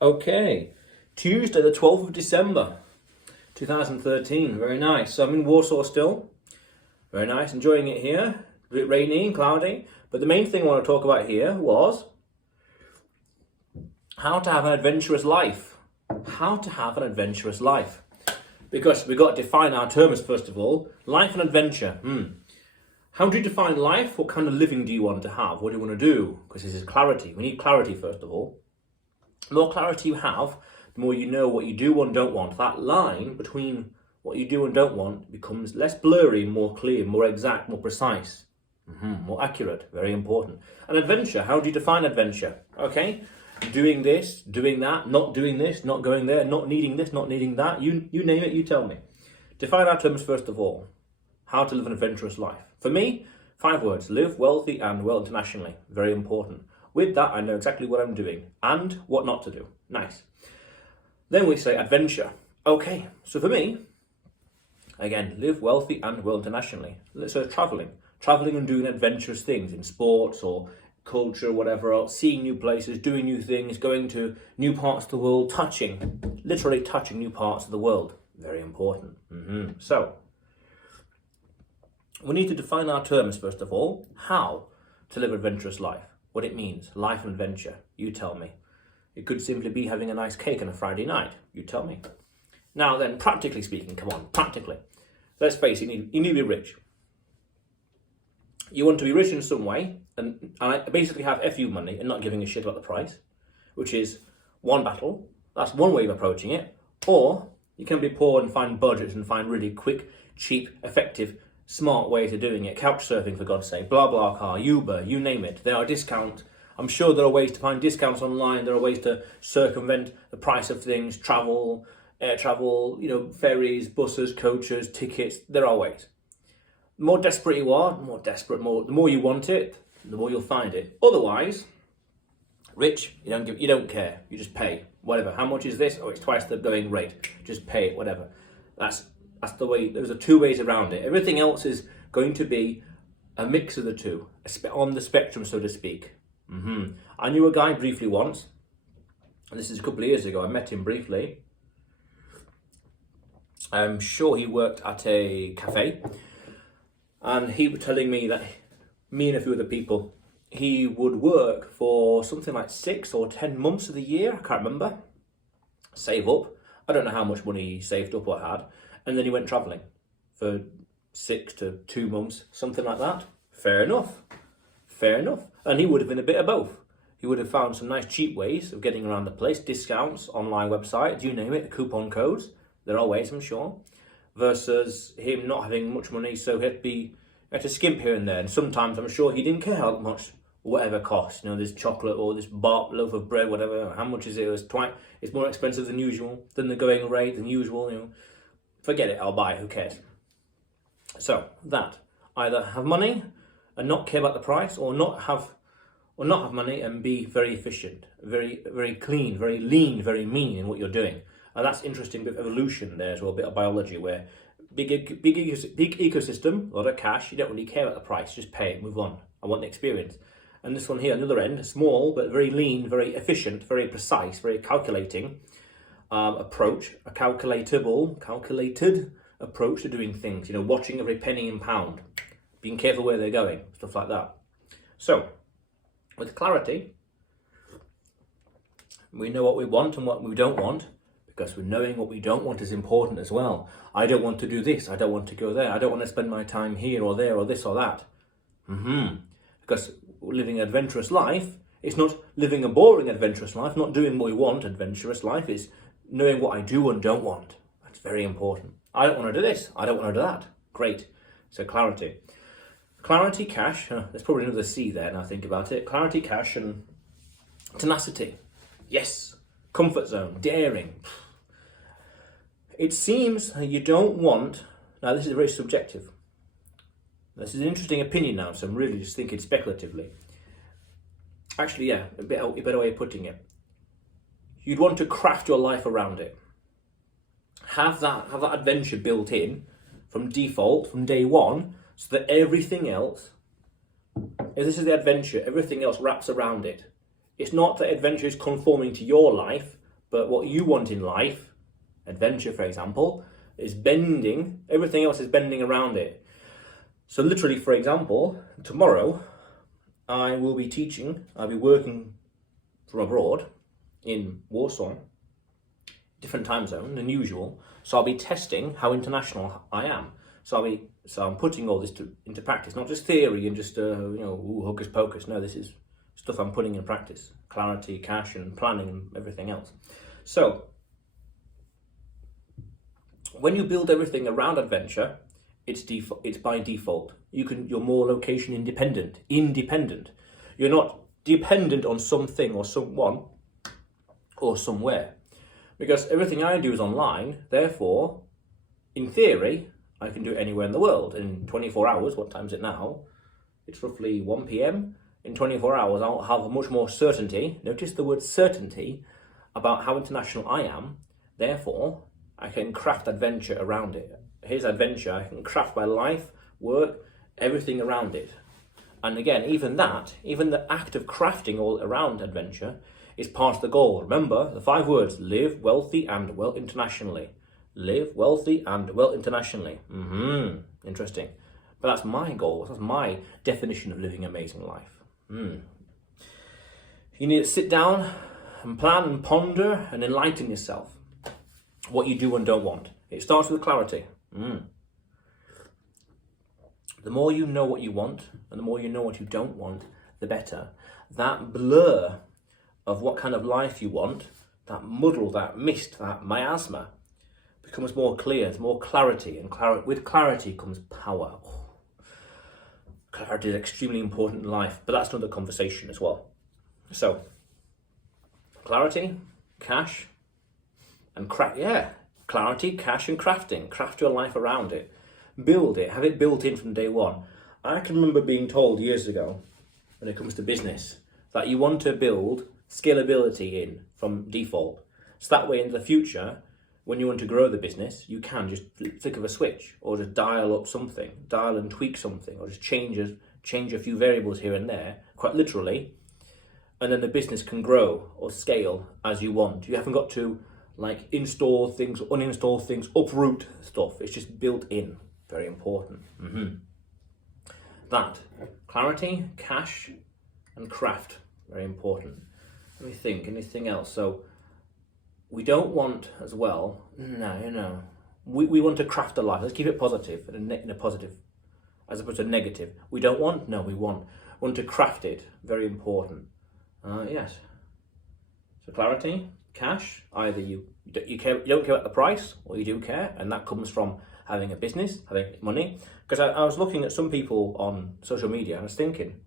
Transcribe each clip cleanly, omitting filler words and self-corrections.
Okay, Tuesday the 12th of December 2013, very nice. So I'm in Warsaw still, very nice, enjoying it here, a bit rainy and cloudy. But the main thing I want to talk about here was how to have an adventurous life. How to have an adventurous life. Because we've got to define our terms first of all. Life and adventure. How do you define life? What kind of living do you want to have? What do you want to do? Because this is clarity. We need clarity first of all. The more clarity you have, the more you know what you do and don't want. That line between what you do and don't want becomes less blurry, more clear, more exact, more precise, more accurate. Very important. And adventure, how do you define adventure? Okay, doing this, doing that, not doing this, not going there, not needing this, not needing that. You name it, you tell me. Define our terms first of all. How to live an adventurous life. For me, 5 words. Live wealthy and well internationally. Very important. With that, I know exactly what I'm doing and what not to do. Nice. Then we say adventure. Okay, so for me, again, live wealthy and well internationally. So traveling and doing adventurous things in sports or culture, whatever else, seeing new places, doing new things, going to new parts of the world, literally touching new parts of the world. Very important. So, we need to define our terms first of all. How to live an adventurous life. What it means, life and adventure, you tell me. It could simply be having a nice cake on a Friday night, you tell me. Now then, practically speaking, come on, practically. Let's face it, you need to be rich. You want to be rich in some way, and I basically have FU money and not giving a shit about the price, which is one battle. That's one way of approaching it. Or you can be poor and find budgets and find really quick, cheap, effective, smart ways of doing it. Couch surfing, for God's sake, BlaBlaCar, Uber, you name it. There are discounts. I'm sure there are ways to find discounts online. There are ways to circumvent the price of things, travel, air travel, ferries, buses, coaches, tickets. There are ways. The more desperate you are, the more you want it, the more you'll find it. Otherwise, rich, you don't care. You just pay. Whatever. How much is this? Oh, it's twice the going rate. Just pay it, whatever. That's the way. Those are 2 ways around it. Everything else is going to be a mix of the two, on the spectrum, so to speak. I knew a guy briefly once, and this is a couple of years ago. I met him briefly. I'm sure he worked at a cafe, and he was telling me that me and a few other people, he would work for something like 6 or 10 months of the year. I can't remember. Save up. I don't know how much money he saved up or had. And then he went travelling for 6 to 2 months, something like that. Fair enough. And he would have been a bit of both. He would have found some nice cheap ways of getting around the place, discounts, online websites, you name it, coupon codes. There are ways, I'm sure. Versus him not having much money, so he had to skimp here and there. And sometimes I'm sure he didn't care how much, whatever cost. this chocolate or this loaf of bread, whatever. How much is it? It's more expensive than usual, than the going rate, than usual. Forget it, I'll buy, who cares? So that, either have money and not care about the price, or not have money and be very efficient, very, very clean, very lean, very mean in what you're doing. And that's interesting bit of evolution there as well, a bit of biology, where big ecosystem, a lot of cash, you don't really care about the price, just pay it, move on. I want the experience. And this one here, on the other end, small, but very lean, very efficient, very precise, very calculating approach, a calculated approach to doing things, watching every penny and pound, being careful where they're going, stuff like that. So, with clarity, we know what we want and what we don't want, because knowing what we don't want is important as well. I don't want to do this, I don't want to go there, I don't want to spend my time here or there or this or that. Because living an adventurous life, it's not living a boring adventurous life, not doing what we want. Adventurous life is knowing what I do and don't want. That's very important. I don't want to do this. I don't want to do that. Great. So clarity. Clarity, cash. There's probably another C there now I think about it. Clarity, cash, and tenacity. Yes. Comfort zone. Daring. It seems you don't want... Now this is very subjective. This is an interesting opinion now, so I'm really just thinking speculatively. Actually, yeah, a better way of putting it. You'd want to craft your life around it. Have that adventure built in from default, from day one, so that everything else, if this is the adventure, everything else wraps around it. It's not that adventure is conforming to your life, But what you want in life, adventure for example, is bending, everything else is bending around it. So literally, for example, tomorrow I will be teaching, I'll be working from abroad in Warsaw, different time zone than usual. So I'll be testing how international I am. So I'm putting all this into practice, not just theory and just hocus pocus. No, this is stuff I'm putting in practice: clarity, cash, and planning, and everything else. So when you build everything around adventure, it's by default. You're more location independent. You're not dependent on something or someone or somewhere, because everything I do is online. Therefore, in theory, I can do it anywhere in the world in 24 hours. What time is it now? It's roughly 1 p.m. In 24 hours, I'll have much more certainty. Notice the word certainty about how international I am. Therefore, I can craft adventure around it. Here's adventure. I can craft my life, work, everything around it. And again, even the act of crafting all around adventure is part of the goal. Remember the 5 words: live wealthy and well internationally. Live wealthy and well internationally. Interesting. But that's my goal. That's my definition of living an amazing life. You need to sit down and plan and ponder and enlighten yourself what you do and don't want. It starts with clarity. The more you know what you want and the more you know what you don't want, the better. That blur of what kind of life you want, that muddle, that mist, that miasma, becomes more clear. There's more clarity, and with clarity comes power. Clarity is extremely important in life, but that's another conversation as well. So, clarity, cash, and clarity, cash, and crafting. Craft your life around it. Build it. Have it built in from day one. I can remember being told years ago, when it comes to business, that you want to build scalability in from default. So that way in the future, when you want to grow the business, you can just flick of a switch, or just dial up something, dial and tweak something, or just change a few variables here and there, quite literally, and then the business can grow or scale as you want. You haven't got to install things, uninstall things, uproot stuff. It's just built in. Very important. That clarity, cash, and craft. Very important. Let me think. Anything else? So we don't want as well. No. We want to craft a life. Let's keep it positive in a positive, as opposed to negative. We don't want. No, we want to craft it. Very important. Yes. So clarity, cash. Either you don't care about the price, or you do care, and that comes from having a business, having money. Because I was looking at some people on social media, and I was thinking,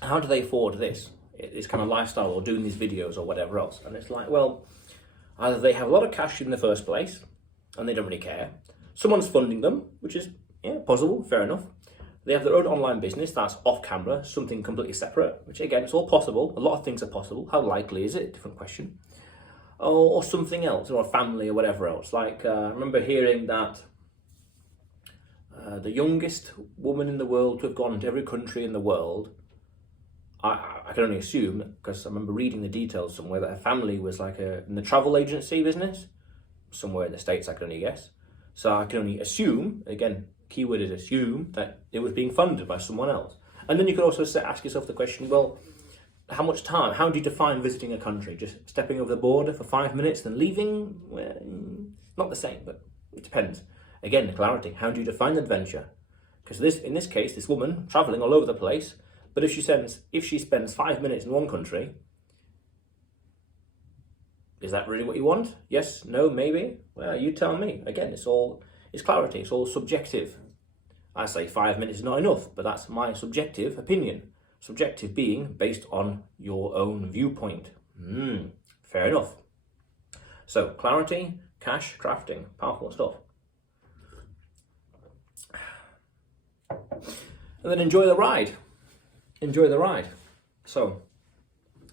how do they afford this kind of lifestyle, or doing these videos or whatever else? And it's like, well, either they have a lot of cash in the first place and they don't really care. Someone's funding them, which is possible, fair enough. They have their own online business that's off camera, something completely separate, which again, it's all possible. A lot of things are possible. How likely is it? Different question. Or something else, or a family or whatever else. I remember hearing that the youngest woman in the world to have gone into every country in the world, I can only assume, because I remember reading the details somewhere, that her family was in the travel agency business, somewhere in the States, I can only guess. So I can only assume, again, keyword is assume, that it was being funded by someone else. And then you could also ask yourself the question, well, how much time? How do you define visiting a country? Just stepping over the border for 5 minutes, then leaving? Well, not the same, but it depends. Again, the clarity. How do you define adventure? Because in this case, this woman traveling all over the place. But if she spends 5 minutes in one country, is that really what you want? Yes, no, maybe. Well, you tell me. Again, it's clarity. It's all subjective. I say 5 minutes is not enough, but that's my subjective opinion. Subjective being based on your own viewpoint. Fair enough. So clarity, cash, crafting, powerful stuff. And then enjoy the ride. Enjoy the ride. So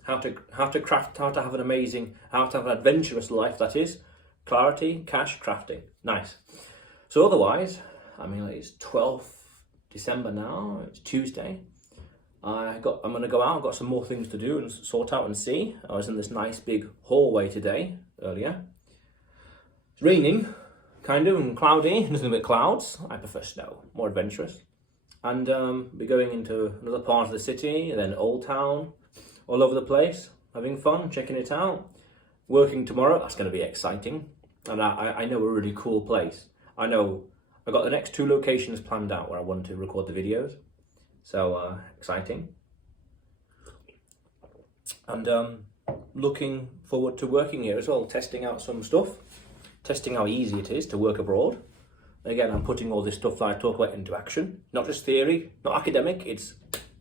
how to craft, how to have an adventurous life, that is. Clarity, cash, crafting. Nice. So otherwise, it's 12th December now, it's Tuesday. I'm going to go out. I've got some more things to do and sort out and see. I was in this nice big hallway today, earlier. It's raining, kind of, and cloudy. Nothing but clouds. I prefer snow, more adventurous. And we're going into another part of the city, and then Old Town, all over the place, having fun, checking it out. Working tomorrow, that's going to be exciting. And I know a really cool place. I know I've got the next 2 locations planned out where I want to record the videos. So exciting. And looking forward to working here as well, testing out some stuff, testing how easy it is to work abroad. Again, I'm putting all this stuff that I talk about into action, not just theory, not academic, it's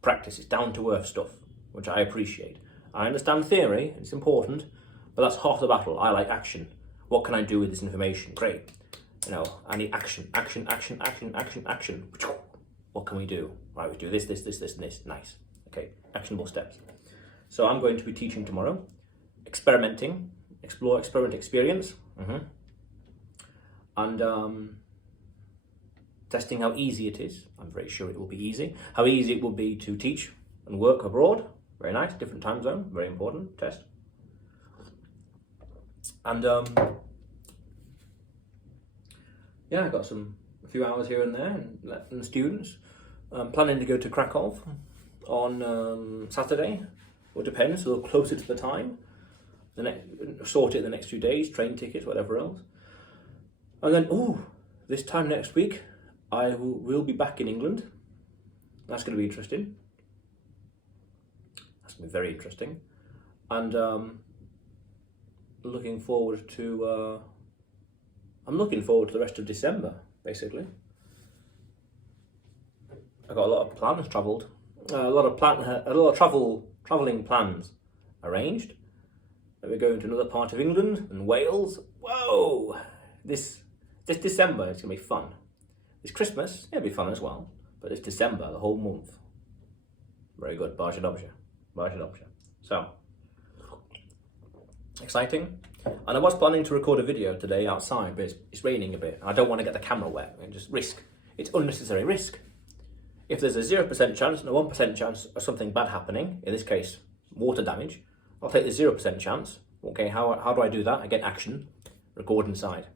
practice, it's down to earth stuff, which I appreciate. I understand theory, it's important, but that's half the battle. I like action. What can I do with this information? Great. You know, I need action, action, action, action, action, action. What can we do? Right, we do this, this, this, this, and this. Nice. Okay, actionable steps. So I'm going to be teaching tomorrow, experimenting, explore, experiment, experience, and testing how easy it is. I'm very sure it will be easy. How easy it will be to teach and work abroad. Very nice, different time zone, very important test. And yeah, I got a few hours here and there, and students. I'm planning to go to Krakow on Saturday. Well, it depends, a little closer to the time. Sort it the next few days, train tickets, whatever else. And then, this time next week, I will be back in England. That's going to be interesting. That's going to be very interesting. And looking forward to the rest of December, basically. I got a lot of plans travelled, a lot of travelling plans arranged. We're going to another part of England and Wales. Whoa! This December it's gonna be fun. This Christmas it'll be fun as well, but it's December, the whole month. Very good. Barge adoption. So exciting. And I was planning to record a video today outside, but it's raining a bit. I don't want to get the camera wet and just risk. It's unnecessary risk. If there's a 0% chance and a 1% chance of something bad happening, in this case, water damage, I'll take the 0% chance. Okay, how do I do that? I get action, record inside.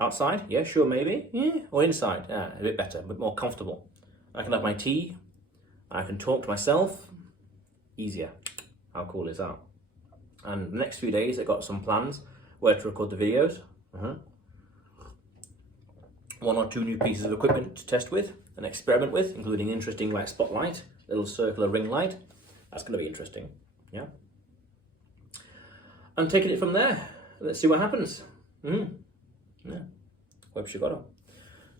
Outside? Yeah, sure, maybe. Yeah. Or inside? Yeah, a bit better, a bit more comfortable. I can have my tea, I can talk to myself. Easier. How cool is that? And the next few days, I've got some plans where to record the videos. 1 or 2 new pieces of equipment to test with and experiment with, including interesting like spotlight, little circular ring light. That's going to be interesting, yeah. And taking it from there. Let's see what happens. Yeah. Hope you got it.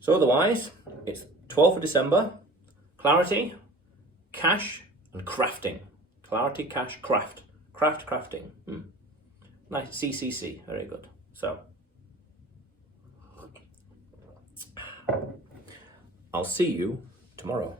So otherwise, it's 12th of December. Clarity, cash, and crafting. Clarity, cash, craft. Crafting. Nice. CCC. Very good. So I'll see you tomorrow.